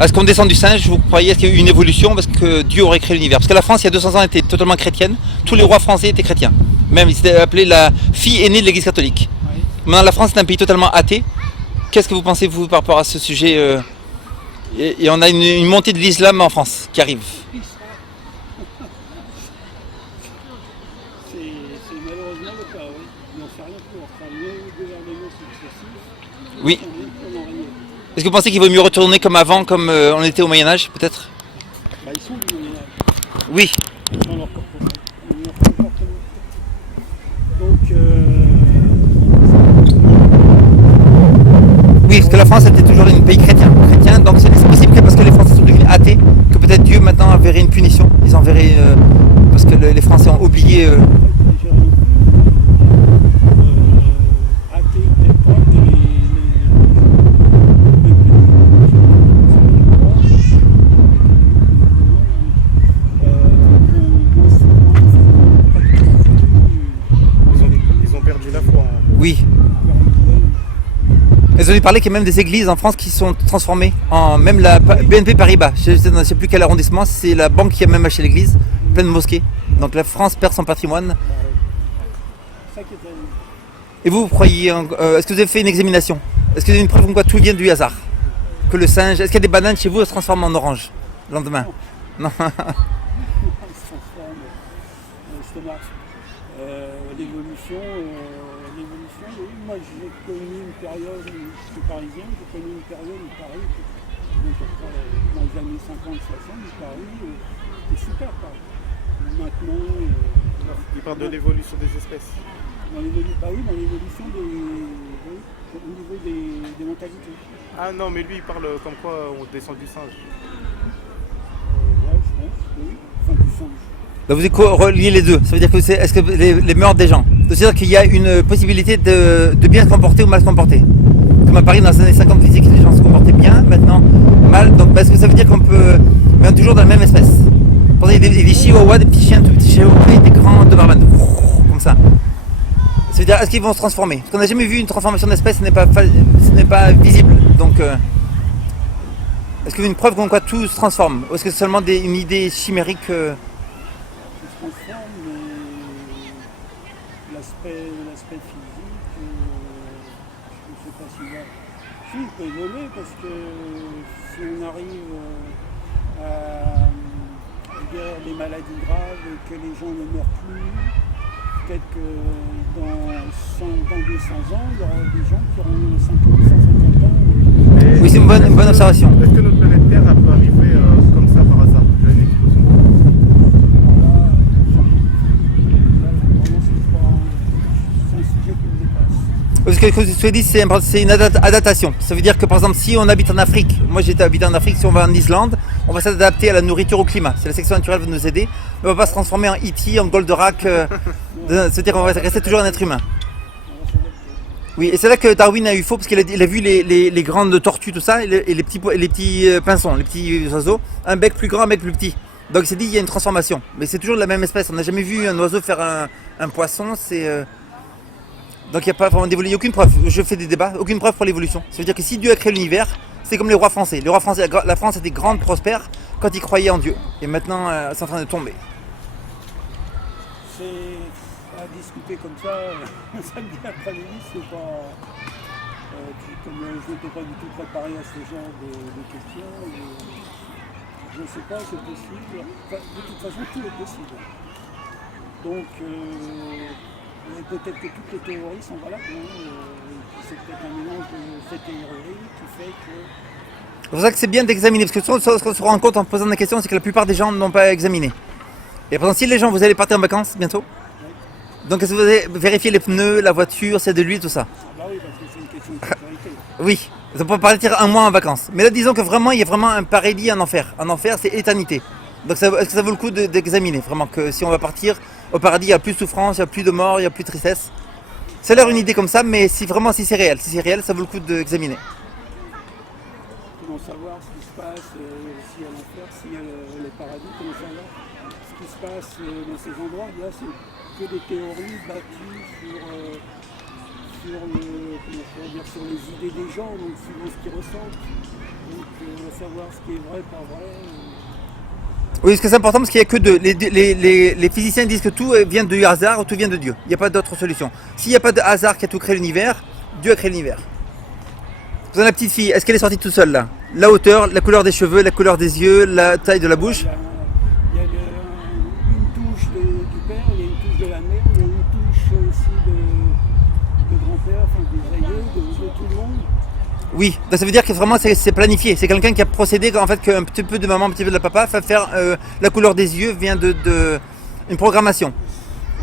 Est-ce qu'on descend du singe, vous croyez qu'il y a eu une évolution parce que Dieu aurait créé l'univers? Parce que la France, il y a 200 ans, était totalement chrétienne. Tous les rois français étaient chrétiens. Même, ils étaient appelés la fille aînée de l'église catholique. Oui. Maintenant, la France est un pays totalement athée. Qu'est-ce que vous pensez, vous, par rapport à ce sujet et on a une montée de l'islam en France qui arrive. C'est malheureusement le cas, oui. Ils n'en fait rien pour. Enfin, nos gouvernements successifs, Oui. on en rien. Est-ce que vous pensez qu'il vaut mieux retourner comme avant, comme on était au Moyen-Âge, peut-être? Bah, ils sont du Moyen-Âge Oui. dans leur comportement. Donc, Oui, parce que la France était toujours un pays chrétien. Donc c'est possible que parce que les Français sont devenus athées, que peut-être Dieu maintenant enverrait une punition. Ils enverraient. Parce que les Français ont oublié. déjà non plus, athée peut-être pas, mais Ils ont perdu la foi. Oui. Ils ont parlé qu'il y a même des églises en France qui sont transformées en. Même la BNP Paribas, je ne sais plus quel arrondissement, c'est la banque qui a même acheté l'église, pleine de mosquées. Donc la France perd son patrimoine. ça qui est terrible. Et vous croyez. Est-ce que vous avez fait une examination? Est-ce que vous avez une preuve comme quoi tout vient du hasard? Que le singe. Est-ce qu'il y a des bananes chez vous qui se transforment en orange le lendemain? Non. Ça se transforme, l'estomac. L'évolution, oui. Moi j'ai connu une période, je suis parisien, j'ai connu une période où Paris, donc après, dans les années 50-60, Paris, c'était super Paris. Maintenant, Ils parlent de l'évolution des espèces. dans l'évolution au niveau des mentalités. Ah non, mais lui, il parle comme quoi on descend du singe. Ouais, je pense, oui. Enfin, du singe. Là, vous reliez les deux. Ça veut dire que est-ce que les meurtres des gens? C'est-à-dire qu'il y a une possibilité de bien se comporter ou mal se comporter. Comme à Paris dans les années 50, vous disiez que les gens se comportaient bien, maintenant mal. Donc est-ce que ça veut dire qu'on peut. Mais toujours dans la même espèce? Vous il y a des chihuahuas, des petits chiens, tout petits chihuahuas et des grands dobermans. Comme ça. Ça veut dire, est-ce qu'ils vont se transformer? Parce qu'on n'a jamais vu une transformation d'espèce, ce n'est pas visible. Donc, est-ce que vous avez une preuve comme quoi tout se transforme? Ou est-ce que c'est seulement une idée chimérique Qui se transforme, mais l'aspect physique, je ne sais pas s'il va. Si, il peut évoluer parce que si on arrive à guérir des maladies graves et que les gens ne meurent plus, peut-être que dans 200 ans, il y aura des gens qui auront 150 ans. Oui, c'est une bonne observation. Est-ce que notre planète Terre peut arriver comme ça par hasard? Il y a une explosion. C'est un sujet qui me dépasse. Parce que ce que je dis, c'est une adaptation. Ça veut dire que par exemple, si on habite en Afrique, moi j'ai habité en Afrique, si on va en Islande, on va s'adapter à la nourriture, au climat. C'est la sélection naturelle qui va nous aider. Mais on ne va pas se transformer en E.T., en Goldorak. C'est-à-dire qu'on va rester toujours un être humain. Oui, et c'est là que Darwin a eu faux, parce qu'il a vu les grandes tortues, tout ça, et les petits pinsons, les petits oiseaux, un bec plus grand, un bec plus petit. Donc il s'est dit il y a une transformation. Mais c'est toujours la même espèce. On n'a jamais vu un oiseau faire un poisson. Donc il n'y a pas vraiment d'évolution, il n'y a aucune preuve. Je fais des débats, aucune preuve pour l'évolution. Ça veut dire que si Dieu a créé l'univers, c'est comme les rois français. Les rois français, la France était grande, prospère, quand ils croyaient en Dieu. Et maintenant, c'est en train de tomber. C'est à discuter comme ça, samedi après-midi, c'est pas. Comme je n'étais pas du tout préparé à ce genre de questions, je ne sais pas, c'est possible. Enfin, de toute façon, tout est possible. Donc, peut-être que toutes les théories sont valables. C'est peut-être un mélange de ces théories qui fait que. C'est pour ça que c'est bien d'examiner, parce que ce qu'on se rend compte en posant des questions, c'est que la plupart des gens n'ont pas examiné. Et par exemple, si les gens, vous allez partir en vacances bientôt, donc est-ce que vous allez vérifier les pneus, la voiture, s'il y a de l'huile, tout ça? Ah bah oui, parce que c'est une question de sécurité. Oui, on peut partir un mois en vacances. Mais là, disons que vraiment, il y a vraiment un paradis, un enfer. Un enfer, c'est éternité. Donc est-ce que ça vaut le coup d'examiner? Vraiment, que si on va partir au paradis, il n'y a plus de souffrance, il n'y a plus de mort, il n'y a plus de tristesse. Ça a l'air une idée comme ça, mais si c'est réel, ça vaut le coup d'examiner. Comment savoir ce qui se passe, s'il y a l'enfer, s'il y a le paradis, comment savoir ce qui se passe dans ces endroits. Là, c'est que des théories bâties sur les idées des gens, donc suivant ce qu'ils ressentent. Donc, savoir ce qui est vrai, pas vrai. Oui, parce que c'est important parce qu'il n'y a que deux. Les physiciens disent que tout vient du hasard ou tout vient de Dieu. Il n'y a pas d'autre solution. S'il n'y a pas de hasard qui a tout créé l'univers, Dieu a créé l'univers. Vous avez la petite fille, est-ce qu'elle est sortie toute seule là? La hauteur, la couleur des cheveux, la couleur des yeux, la taille de la bouche? Il y a une touche du père, il y a une touche de la mère, il y a une touche aussi de grand-père, enfin des aïeux, de tout le monde. Oui, donc ça veut dire que vraiment c'est planifié. C'est quelqu'un qui a procédé en fait qu'un petit peu de maman, un petit peu de papa, faire la couleur des yeux vient de une programmation.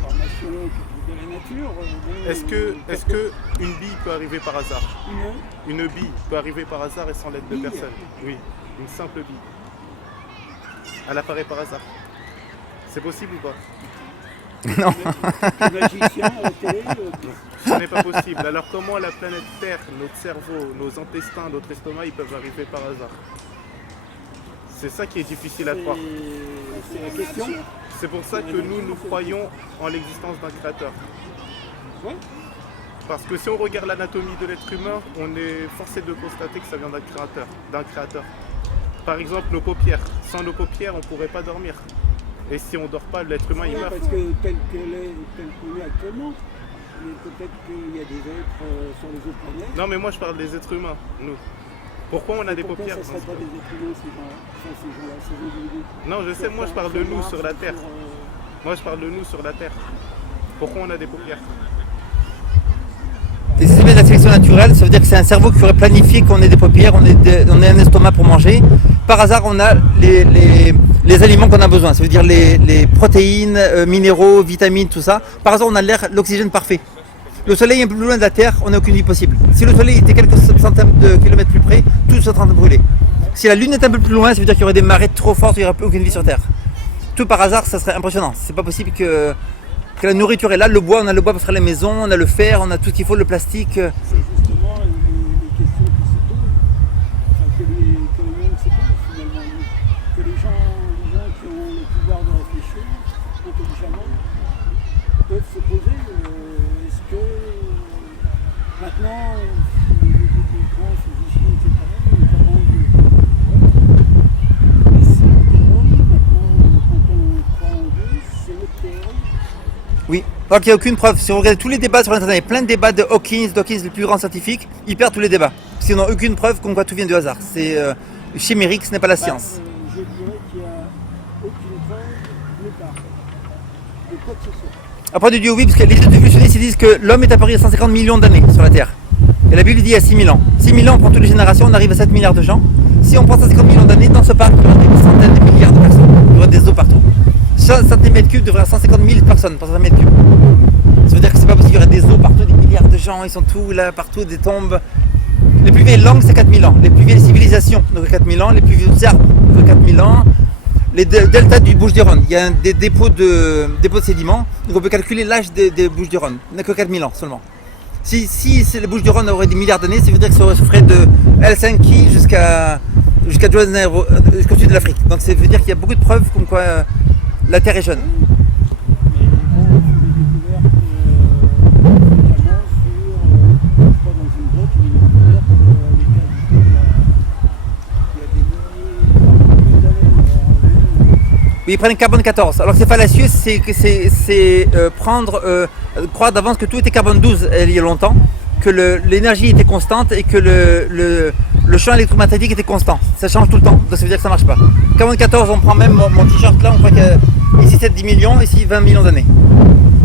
Formation de la nature. Est-ce que une bille peut arriver par hasard? Une bille peut arriver par hasard et sans l'aide de Bille. personne? Oui, une simple bille. Elle apparaît par hasard. C'est possible ou pas? Non. Le magicien à la télé. Ce n'est pas possible. Alors comment la planète Terre, notre cerveau, nos intestins, notre estomac, ils peuvent arriver par hasard? C'est ça qui est difficile à croire. C'est la question. C'est pour ça que nous croyons en l'existence d'un créateur. Ouais. Parce que si on regarde l'anatomie de l'être humain, on est forcé de constater que ça vient d'un créateur. Par exemple, nos paupières. Sans nos paupières, on ne pourrait pas dormir. Et si on ne dort pas, l'être humain, il meurt. Parce que tel qu'on est actuellement, mais peut-être qu'il y a des êtres sur les autres planètes. Non, mais moi je parle des êtres humains, nous. Pourquoi on a des Pourquoi paupières? ça ne serait pas des êtres humains, ces gens-là, ces individus? Non, je sais, moi je parle de nous sur la Terre. Sur, Moi je parle de nous sur la Terre. Pourquoi on a des paupières? Et si c'est bien de la sélection naturelle, ça veut dire que c'est un cerveau qui aurait planifié qu'on ait des paupières, on ait un estomac pour manger. Par hasard, on a les aliments qu'on a besoin, ça veut dire les protéines, minéraux, vitamines, tout ça. Par hasard, on a l'air, l'oxygène parfait. Le soleil est un peu plus loin de la Terre, on n'a aucune vie possible. Si le soleil était quelques centaines de kilomètres plus près, tout serait en train de brûler. Si la lune est un peu plus loin, ça veut dire qu'il y aurait des marées trop fortes, il n'y aurait plus aucune vie sur Terre. Tout par hasard, ça serait impressionnant. C'est pas possible que la nourriture est là, le bois, on a le bois pour faire les maisons, on a le fer, on a tout ce qu'il faut, le plastique. c'est justement les questions qui se posent, enfin, que le monde se pose finalement. Que les gens qui ont le pouvoir de réfléchir intelligemment peuvent se poser est-ce que maintenant les grands physiciens, etc., ils parlent de c'est une théorie, maintenant quand on croit en Dieu, c'est notre théorie. Oui, alors qu'il n'y a aucune preuve. Si vous regardez tous les débats sur Internet, il y a plein de débats de Hawkins, le plus grand scientifique, ils perdent tous les débats. Parce qu'ils n'ont aucune preuve comme quoi tout vient du hasard. C'est chimérique, ce n'est pas la science. Je dirais qu'il n'y a aucune preuve nulle part de quoi que ce soit. Après de Dieu, oui, parce que les évolutionnistes ils disent que l'homme est apparu il y a 150 millions d'années sur la Terre. Et la Bible dit il y a 6000 ans. 6000 ans, on prend toutes les générations, on arrive à 7 milliards de gens. Si on prend 150 millions d'années, dans ce parc, il y aura des centaines de milliards de personnes. Il y aura des eaux partout. Chaque centimètre cube devrait avoir 150 000 personnes par centimètre cube. Ça veut dire que c'est pas possible, il y aurait des eaux partout, des milliards de gens, ils sont tous là, partout, des tombes. Les plus vieilles langues, c'est 4000 ans. Les plus vieilles civilisations, donc 4000 ans. Les plus vieux arbres, donc 4000 ans. Les deltas du Bouches-du-Rhône, il y a des dépôts de sédiments, donc on peut calculer l'âge des Bouches-du-Rhône. On n'a que 4000 ans seulement. Si les Bouches-du-Rhône auraient des milliards d'années, ça veut dire que ça ferait de Helsinki jusqu'à Johannesburg, jusqu'au sud de l'Afrique. Donc ça veut dire qu'il y a beaucoup de preuves comme quoi la Terre est jeune. Mais bon, il y a des découvertes notamment sur, je crois dans une grotte, il y a une découverte les cavités, il y a des milliers d'années. Oui, ils prennent carbone 14. Alors c'est fallacieux, c'est croire d'avance que tout était carbone 12 il y a longtemps, que l'énergie était constante et que le champ électromagnétique était constant. Ça change tout le temps, donc ça veut dire que ça marche pas. Carbone 14, on prend même mon t-shirt là, on croit qu'ici c'est 10 millions, ici 20 millions d'années.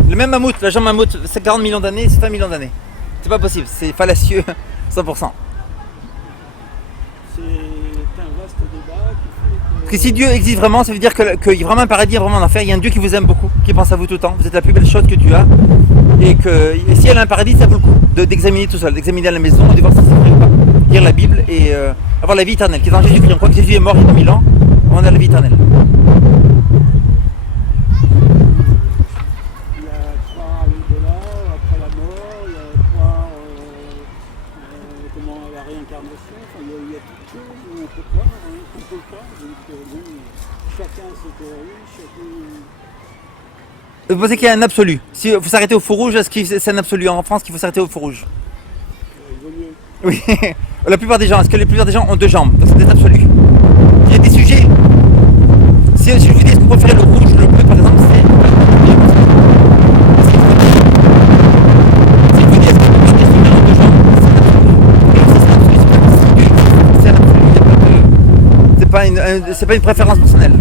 Le même mammouth, la jambe mammouth, c'est 40 millions d'années, c'est 20 millions d'années. C'est pas possible, c'est fallacieux 100%. C'est un vaste débat qui fait que... Parce que si Dieu existe vraiment, ça veut dire qu'il y a vraiment un paradis, vraiment un enfer. Il y a un Dieu qui vous aime beaucoup, qui pense à vous tout le temps. Vous êtes la plus belle chose que tu as. Et si elle a un paradis, ça vaut le coup d'examiner tout seul, d'examiner à la maison, de voir si c'est vrai ou pas. Lire la Bible et avoir la vie éternelle, qui est dans Jésus-Christ. On croit que Jésus est mort il y a 2000 ans, on a la vie éternelle. Il y a croire à l'au-delà, après la mort, il y a croire comment, à la réincarnation, enfin, il y a toutes choses où on peut croire, qu'on peut croire. Donc bon, chacun ses théories, chacun... Vous pensez qu'il y a un absolu? Si vous s'arrêtez au feu rouge, est-ce que c'est un absolu en France qu'il faut s'arrêter au feu rouge? il vaut mieux. Oui. La plupart des gens, est-ce que les plupart des gens ont deux jambes? Donc c'est des absolus. y a des sujets. Si je vous dis, est-ce que vous préférez le rouge, le bleu, par exemple, c'est. Si je vous dis, est-ce que vous préférez une langue de genre, c'est l'absolu. Il n'y a pas de. C'est pas une préférence personnelle.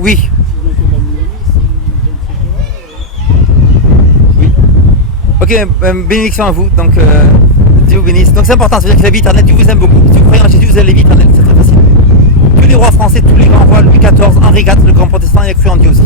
Oui. Ok, bénédiction à vous. Donc, Dieu vous bénisse. Donc c'est important, ça veut dire que la vie éternelle, Dieu vous aime beaucoup. Si vous croyez en Jésus, vous avez la vie éternelle, c'est très facile. Tous les rois français, tous les grands rois, Louis XIV, Henri IV, le grand protestant, il a cru en Dieu aussi.